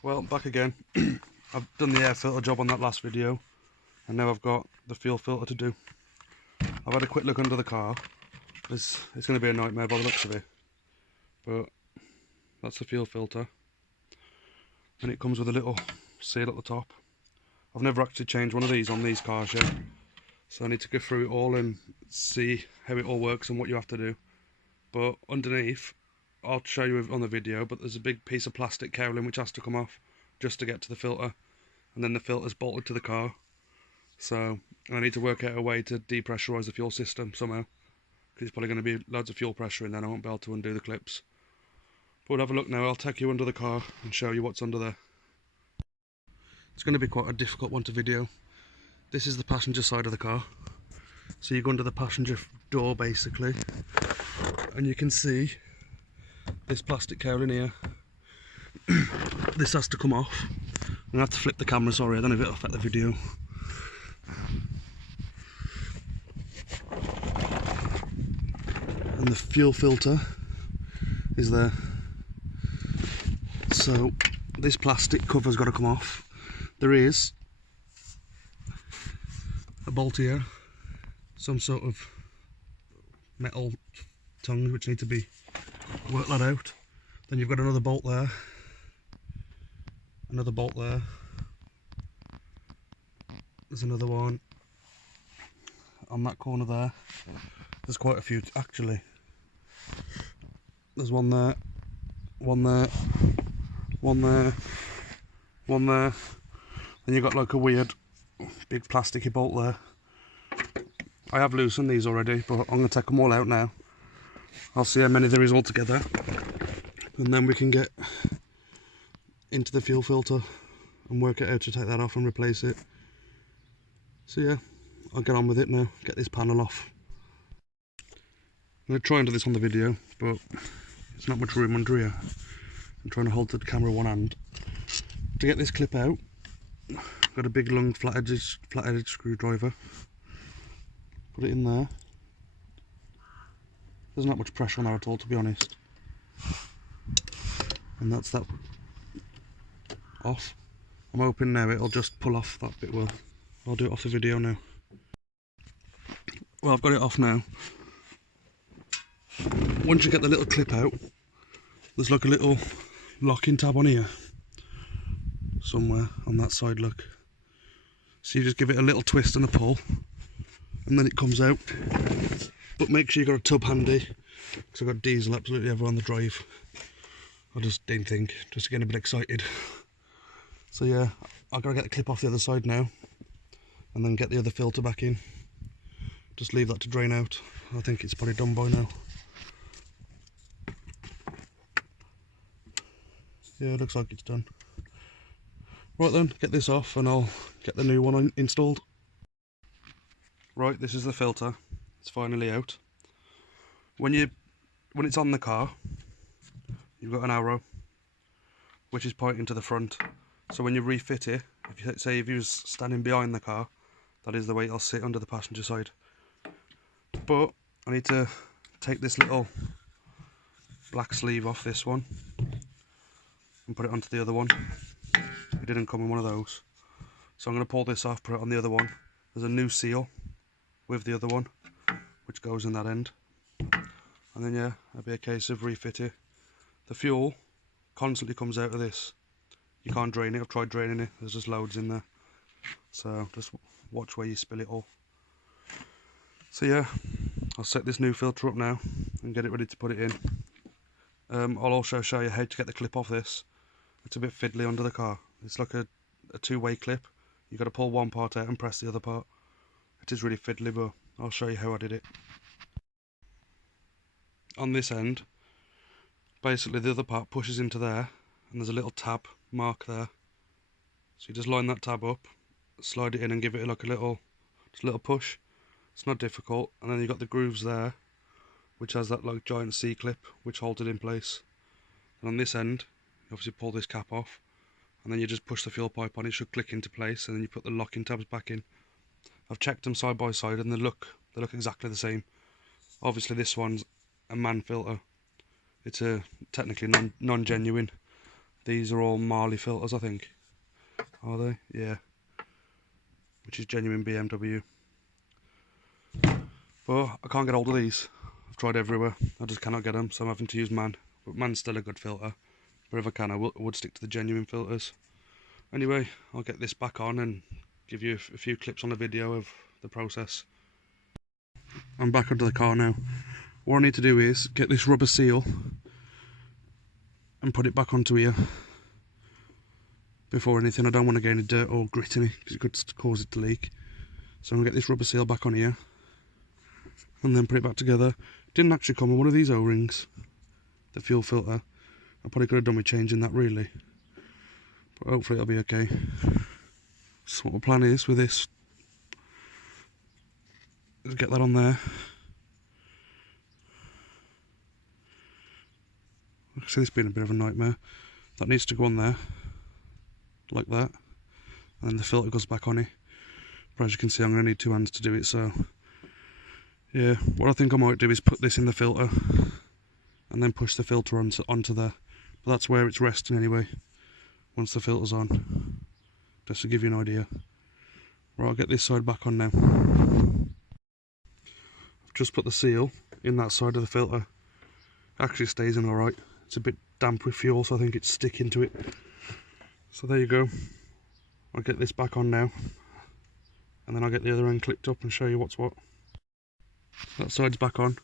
Well, back again. I've done the air filter job on that last video, and now I've got the fuel filter to do. I've had a quick look under the car. It's going to be a nightmare by the looks of it, but that's the fuel filter, and it comes with a little seal at the top. I've never actually changed one of these on these cars yet, so I need to go through it all and see how it all works and what you have to do. But underneath, I'll show you on the video, but there's a big piece of plastic cowling which has to come off just to get to the filter, and then the filter's bolted to the car. So I need to work out a way to depressurise the fuel system somehow, because it's probably going to be loads of fuel pressure and then I won't be able to undo the clips. But we'll have a look now. I'll take you under the car and show you what's under there. It's going to be quite a difficult one to video. This is the passenger side of the car, so you go under the passenger door basically, and you can see this plastic cowling here. This has to come off. I'm going to have to flip the camera, sorry, I don't know if it'll affect the video. And the fuel filter is there. So this plastic cover's got to come off. There is a bolt here, some sort of metal tongs which need to be worked that out. Then you've got another bolt there, another bolt there, there's another one on that corner there. There's quite a few actually. There's one there, one there, one there, one there. Then you've got like a weird big plasticky bolt there. I have loosened these already, but I'm going to take them all out now. I'll see how many there is altogether, and then we can get into the fuel filter and work out how to take that off and replace it. So yeah, I'll get on with it now, get this panel off. I'm going to try and do this on the video, but there's not much room under here. I'm trying to hold the camera with one hand. To get this clip out, I've got a big long flat-headed screwdriver. Put it in there. There's not much pressure on there at all, to be honest. And that's that off. I'm hoping now it'll just pull off that bit well. I'll do it off the video now. Well, I've got it off now. Once you get the little clip out, there's like a little locking tab on here somewhere on that side, look. So you just give it a little twist and a pull, and then it comes out. But make sure you've got a tub handy, because I've got diesel absolutely everywhere on the drive. I just didn't think, just getting a bit excited. So yeah, I've got to get the clip off the other side now, and then get the other filter back in. Just leave that to drain out. I think it's probably done by now. Yeah, it looks like it's done. Right then, get this off and I'll get the new one installed. Right, this is the filter. It's finally out. When it's on the car, you've got an arrow which is pointing to the front. So when you refit it, if you was standing behind the car, that is the way it'll sit under the passenger side. But I need to take this little black sleeve off this one and put it onto the other one. It didn't come in one of those, so I'm going to pull this off, put it on the other one. There's a new seal with the other one which goes in that end, and then yeah, it'll be a case of refit it. The fuel constantly comes out of this. You can't drain it. I've tried draining it, there's just loads in there, so just watch where you spill it all. So yeah, I'll set this new filter up now and get it ready to put it in. I'll also show you how to get the clip off this. It's a bit fiddly under the car. It's like a two-way clip. You've got to pull one part out and press the other part. It is really fiddly, but I'll show you how I did it. On this end, basically the other part pushes into there, and there's a little tab mark there. So you just line that tab up, slide it in and give it like just a little push. It's not difficult. And then you've got the grooves there, which has that like giant C-clip which holds it in place. And on this end, you obviously pull this cap off, and then you just push the fuel pipe on. It should click into place, and then you put the locking tabs back in. I've checked them side by side, and they look exactly the same. Obviously this one's a man filter. It's a technically non-genuine, These are all Marley filters, I think. Are they? Yeah. Which is genuine BMW. But I can't get hold of these. I've tried everywhere. I just cannot get them, so I'm having to use Man. But Man's still a good filter. But if I can, I would stick to the genuine filters. Anyway, I'll get this back on and give you a few clips on the video of the process. I'm back onto the car now. What I need to do is get this rubber seal and put it back onto here. Before anything, I don't want to get any dirt or grit in it because it could cause it to leak. So I'm going to get this rubber seal back on here and then put it back together. It didn't actually come with one of these O-rings, the fuel filter. I probably could have done with changing that really, but hopefully it'll be okay. So what my plan is with this is get that on there. I see this being a bit of a nightmare. That needs to go on there like that, and then the filter goes back on it. But as you can see, I'm going to need two hands to do it, so yeah, what I think I might do is put this in the filter and then push the filter onto there. But that's where it's resting anyway, once the filter's on, just to give you an idea. Right, I'll get this side back on now. I've just put the seal in that side of the filter. Actually stays in alright. It's a bit damp with fuel, so I think it's sticking to it. So there you go. I'll get this back on now, and then I'll get the other end clipped up and show you what's what. That side's back on.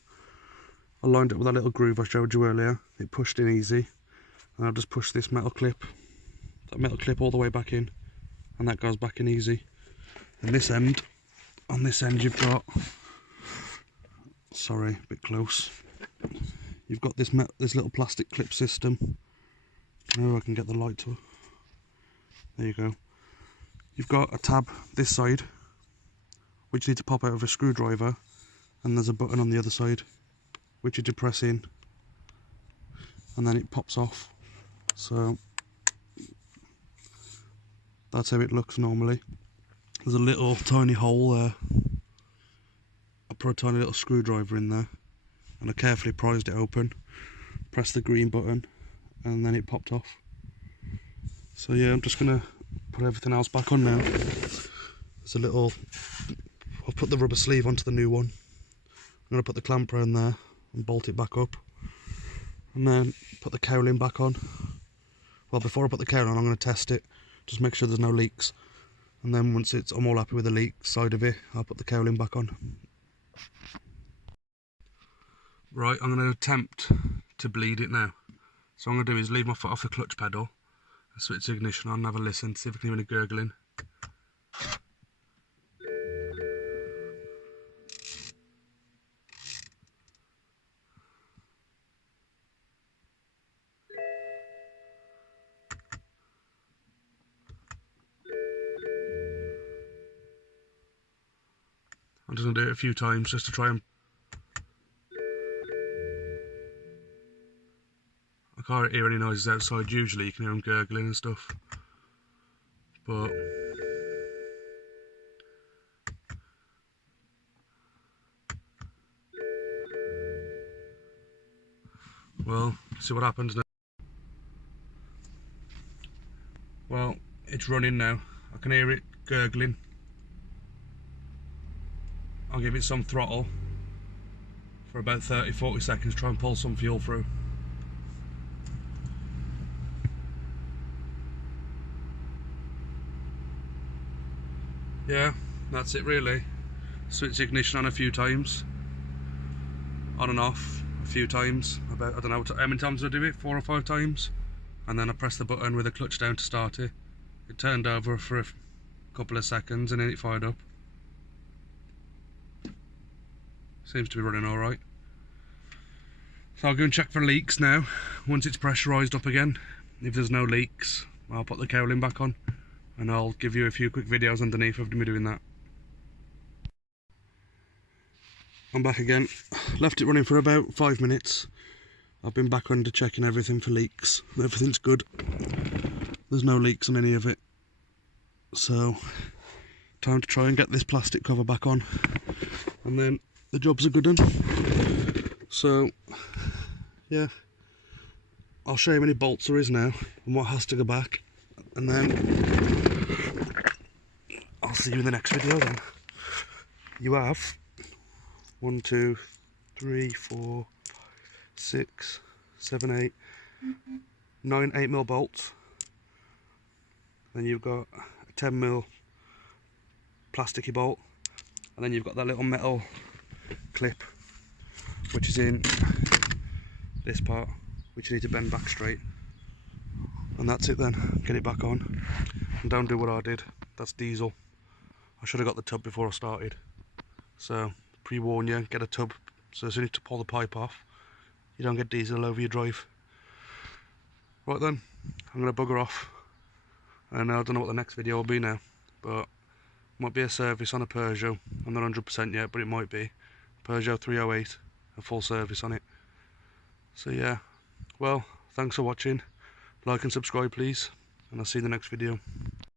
I lined it with that little groove I showed you earlier. It pushed in easy, and I'll just push this metal clip, all the way back in, and that goes back in easy. And this end, on this end you've got, sorry, a bit close. You've got this little plastic clip system. Oh, I can get the light to. There you go. You've got a tab this side, which you need to pop out of a screwdriver, and there's a button on the other side, which you depress in, and then it pops off. So that's how it looks normally. There's a little tiny hole there. I put a tiny little screwdriver in there, and I carefully prised it open, pressed the green button, and then it popped off. So yeah, I'm just gonna put everything else back on now. There's a little, I'll put the rubber sleeve onto the new one. I'm gonna put the clamp around there and bolt it back up, and then put the cowling back on. Well, before I put the cowling on, I'm gonna test it, just make sure there's no leaks. And then once I'm all happy with the leak side of it, I'll put the cowling back on. Right, I'm going to attempt to bleed it now. So what I'm going to do is leave my foot off the clutch pedal, switch the ignition on, and have a listen, see if I can hear any gurgling. I'm just going to do it a few times just to try and... I can't hear any noises outside. Usually you can hear them gurgling and stuff, but well, see what happens now. Well, it's running now. I can hear it gurgling. I'll give it some throttle for about 30-40 seconds, try and pull some fuel through. Yeah, that's it really. Switch the ignition on a few times, on and off a few times, about, I don't know how many times I do it, 4 or 5 times, and then I press the button with the clutch down to start it. It turned over for a couple of seconds and then it fired up. Seems to be running alright. So I'll go and check for leaks now, once it's pressurised up again. If there's no leaks, I'll put the cowling back on, and I'll give you a few quick videos underneath of me doing that. I'm back again. Left it running for about 5 minutes. I've been back under checking everything for leaks. Everything's good. There's no leaks on any of it. So, time to try and get this plastic cover back on, and then the job's a good one. So, yeah, I'll show you how many bolts there is now and what has to go back, and then I'll see you in the next video then. You have 1, 2, 3, 4, 6, 7, 8, 9 8mm bolts. Then you've got a 10mm plasticky bolt, and then you've got that little metal clip which is in this part, which you need to bend back straight, and that's it then. Get it back on and don't do what I did. That's diesel. I should have got the tub before I started, so pre-warn you, get a tub so as soon as you pull the pipe off you don't get diesel over your drive. Right then, I'm going to bugger off, and I don't know what the next video will be now, but might be a service on a Peugeot. I'm not 100% yet, but it might be Peugeot 308, a full service on it. So yeah, well, thanks for watching. Like and subscribe please, and I'll see you in the next video.